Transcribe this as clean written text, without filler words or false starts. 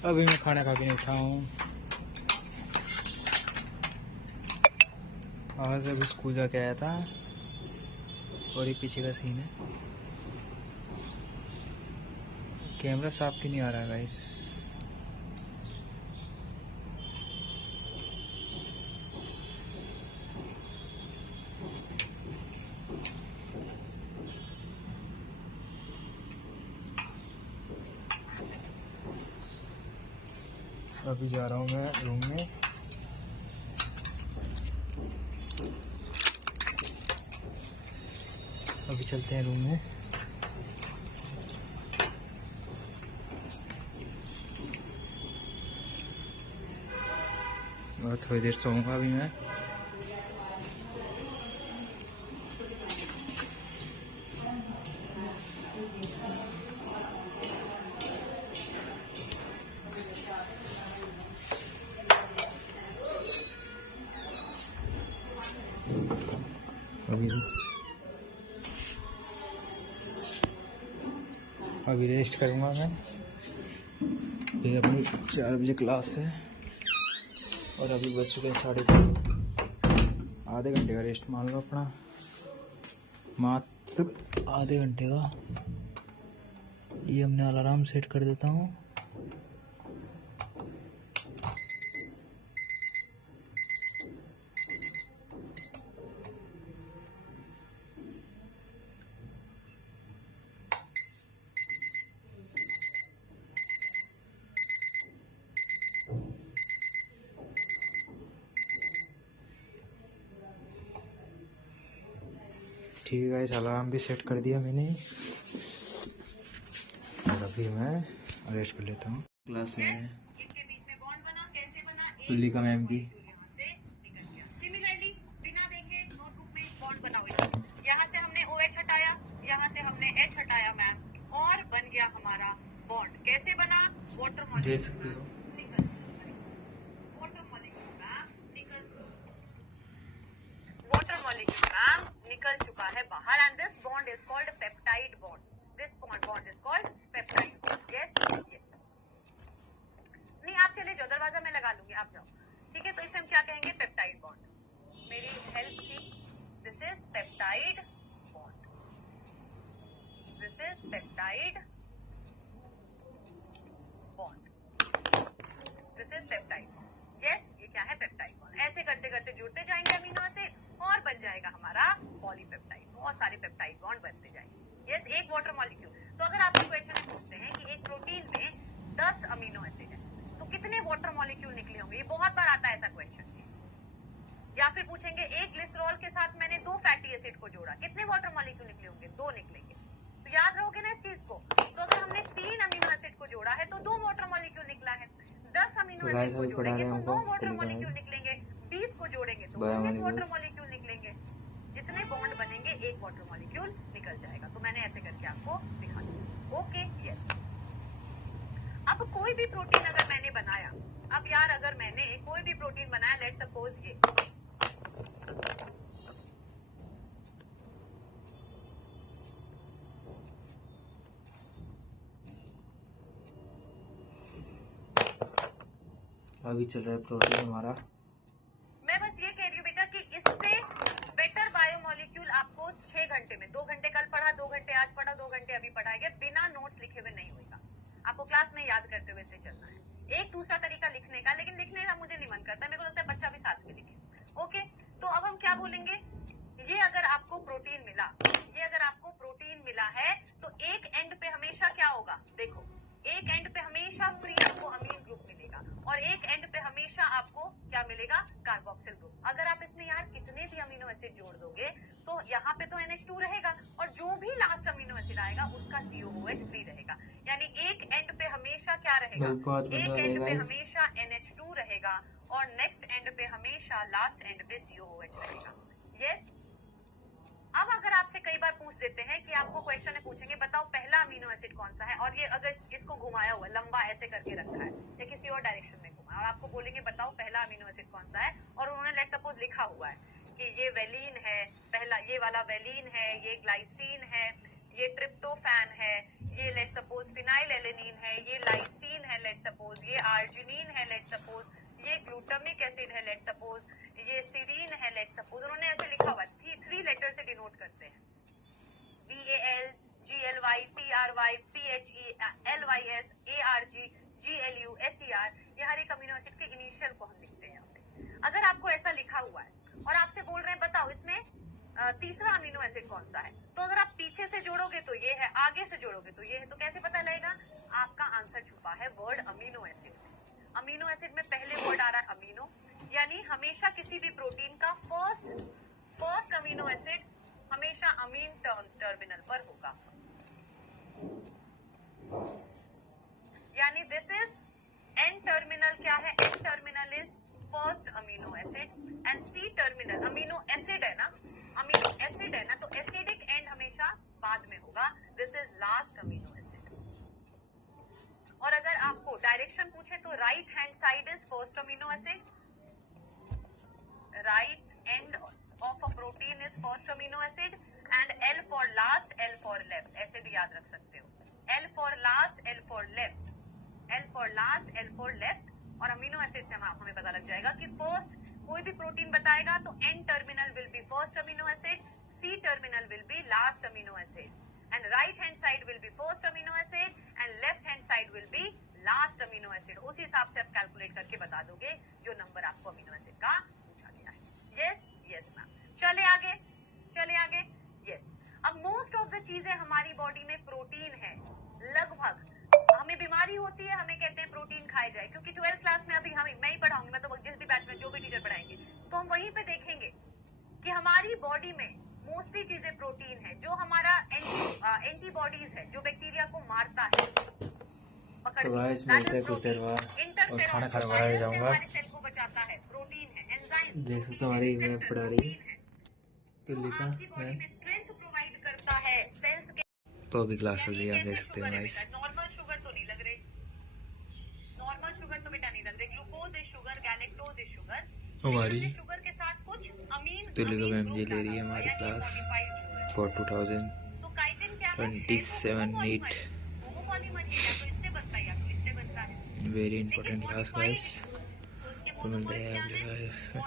अभी मैं खाना खा के नहीं उठा हूँ। आज अभी स्कूल जाके आया था और ये पीछे का सीन है। कैमरा साफ क्यों नहीं आ रहा है गाइस? अभी जा रहा हूँ मैं रूम में। अभी चलते हैं रूम में। और थोड़ी देर सोऊंगा अभी मैं। अभी रेस्ट करूँगा मैं। फिर अपनी 4 बजे क्लास है और अभी बज चुके हैं 5:30। आधे घंटे का रेस्ट मान लो अपना, मात्र आधे घंटे का। ये हमने अलार्म सेट कर देता हूँ। ठीक है गाइस, अलार्म भी सेट कर दिया मैंने और अभी मैं रेस्ट कर लेता हूँ। क्लास ले रहे हैं तुलिका मैम की। यहाँ से हमने OH हटाया, यहाँ से हमने H हटाया मैम, और बन गया हमारा बॉन्ड। कैसे बना? वाटर दे मॉलिक्यूल सकते हो। वाटर मॉलिक्यूल का निकल चुका है बाहर, and this bond is called peptide bond. This bond is called peptide bond. Yes yes. नहीं आप चले जाओ, दरवाजा मैं लगा लूंगी, आप जाओ। ठीक है, तो इसे हम क्या कहेंगे? Peptide bond. मेरी हेल्प की। This is peptide bond. This is peptide bond. This is peptide bond. Yes, ये क्या है? Peptide bond. ऐसे करते करते जुड़ते जाएंगे अमीनो एसिड और बन जाएगा हमारा पॉलीपेप्टाइड। बहुत सारे पेप्टाइड बॉन्ड बनते जाएंगे। यस, एक वाटर मॉलिक्यूल। तो अगर आपको क्वेश्चन में पूछते हैं कि एक प्रोटीन में 10 अमीनो एसिड है तो कितने वाटर मॉलिक्यूल निकले होंगे, ये बहुत बार आता है ऐसा क्वेश्चन। या फिर पूछेंगे एक ग्लिसरॉल के साथ मैंने 2 फैटी एसिड को जोड़ा, कितने वाटर मॉलिक्यूल निकले होंगे? 2 निकलेंगे। तो याद रहोगे ना इस चीज को। तो अगर हमने 3 अमीनो एसिड को जोड़ा है तो 2 वाटर मॉलिक्यूल निकला है। 10 अमीनो एसिड को जोड़ेंगे तो 9 वाटर मॉलिक्यूल निकलेंगे। 20 को जोड़ेंगे तो 19 वाटर मॉलिक्यूल निकलेंगे। जितने बॉन्ड बनेंगे एक वाटर मॉलिक्यूल निकल जाएगा। तो मैंने ऐसे करके आपको दिखा दिया। Okay, yes. अब कोई भी प्रोटीन अगर मैंने बनाया, अब यार अगर मैंने कोई भी प्रोटीन बनाया, लेट्स सपोज ये, अभी चल रहा है प्रोटीन हमारा। मैं बस ये कह रही हूँ बेटा कि इससे बेटर बायोमोलिक्यूल आपको 6 घंटे में, 2 घंटे कल पढ़ा, 2 घंटे आज पढ़ा, 2 घंटे अभी पढ़ाएंगे, बिना नोट्स लिखे हुए नहीं होगा। आपको क्लास में याद करते हुए इसलिए चलना है। एक दूसरा तरीका लिखने का, लेकिन लिखने का मुझे नहीं मन करता, मेरे को लगता है बच्चा भी साथ में लिखे। ओके, तो अब हम क्या बोलेंगे? ये अगर आपको प्रोटीन मिला, ये अगर आपको प्रोटीन मिला है तो एक एंड पे हमेशा क्या होगा? देखो, एक एंड पे हमेशा फ्री आपको अमीन ग्रुप मिलेगा और एक एंड पे हमेशा आपको क्या मिलेगा? Carboxyl group. अगर आप इसमें यार कितने भी अमीनो एसिड जोड़ दोगे तो यहाँ पे तो NH2 रहेगा और जो भी लास्ट अमीनो एसिड आएगा उसका COOH फ्री रहेगा। यानी एक एंड पे हमेशा क्या रहेगा? एक एंड पे हमेशा NH2 रहेगा और नेक्स्ट एंड पे हमेशा लास्ट एंड पे COOH रहेगा। यस। अब अगर आपसे कई बार पूछ देते हैं कि आपको क्वेश्चन में पूछेंगे बताओ पहला अमीनो एसिड कौन सा है, और ये अगर इसको घुमाया हुआ लंबा ऐसे करके रखा है या किसी और डायरेक्शन में घुमा और आपको बोलेंगे बताओ पहला अमीनो एसिड कौन सा है, और उन्होंने लेट्स सपोज लिखा हुआ है कि ये वेलिन है, पहला ये वाला वेलिन है, ये ग्लाइसिन है, ये ट्रिप्टोफैन है, ये लेट सपोज फिनाइल एलेनिन है, ये लाइसीन है लेट सपोज, ये आर्जिनिन है लेट सपोज, ये ग्लूटामिक एसिड है लेट सपोज, ये सीरीन है लेट सपोज। उन्होंने ऐसे लिखा हुआ है, 3 लेटर से डिनोट करते हैं, VAL GLY TRY PHE LYS ARG GLU SER। ये हर एक अमीनो एसिड के इनिशियल को हम लिखते हैं यहाँ पे। अगर आपको ऐसा लिखा हुआ है और आपसे बोल रहे हैं बताओ इसमें तीसरा अमीनो एसिड कौन सा है, तो अगर आप पीछे से जोड़ोगे तो ये है, आगे से जोड़ोगे तो ये है, तो कैसे पता लगेगा? आपका आंसर छुपा है वर्ड अमीनो एसिड में। अमीनो एसिड में पहले वर्ड आ रहा है अमीनो, यानी हमेशा किसी भी प्रोटीन का फर्स्ट अमीनो एसिड हमेशा अमीन टर्मिनल पर होगा, यानी दिस इज एन टर्मिनल। क्या है? N terminal is first amino acid and C terminal amino acid है ना, अमीनो एसिड है ना, तो एसिडिक एंड हमेशा बाद में होगा, this is last amino acid. और अगर आपको डायरेक्शन पूछे तो right hand side is first amino acid, right end of a protein is first amino acid and L for last, L for left, ऐसे भी याद रख सकते हो, L for last, L for left, L for last, L for left. और amino acid से हमें पता लग जाएगा कि फर्स्ट कोई भी प्रोटीन बताएगा तो N terminal will be first amino acid, C terminal will be last amino acid and right hand side will be first amino acid and left hand side will be last amino acid. उस हिसाब से आप calculate करके बता दोगे जो number आपको amino acid का पूछा गया है। यस यस मैम, चले आगे, चले आगे। यस, अब मोस्ट ऑफ द चीजें हमारी बॉडी में प्रोटीन है, लगभग। हमें बीमारी होती है, हमें कहते हैं प्रोटीन खाए जाए, क्योंकि 12th क्लास में अभी मैं ही पढ़ाऊंगी, मैं तो जिस भी बैच में जो भी टीचर पढ़ाएंगे तो हम वहीं पे देखेंगे कि हमारी बॉडी में मोस्टली चीजें प्रोटीन है। जो हमारा एंटीबॉडीज है, जो बैक्टीरिया को मारता है, तो गाइस मिलते हैं कुछ देर बाद और खाना खाने वाला जाऊंगा। हमारे सेल को बचाता है, प्रोटीन है, एंजाइम्स देख सकते हो हमारी मैम पढ़ा रही है, तो लिखा आपकी बॉडी में स्ट्रेंथ प्रोवाइड करता है सेल्स के। तो अभी क्लास चल रही है, आप देख सकते हैं गाइस। नॉर्मल शुगर तो नहीं लग रहे, नॉर्मल शुगर तो बेटा नहीं लग रहे। Glucose is sugar, galactose is sugar, हमारी शुगर के साथ कुछ अमीन तो लिखो मैम ये ले रही है हमारी क्लास फॉर 2027 तो काइटिन क्या है? 8 होमोपॉलीमर है, या तो इससे बनता है या तो इससे बनता है। Very important class guys. तो उसके तो मिलते हैं मोनोमर्स क्या अगले है? क्लास में।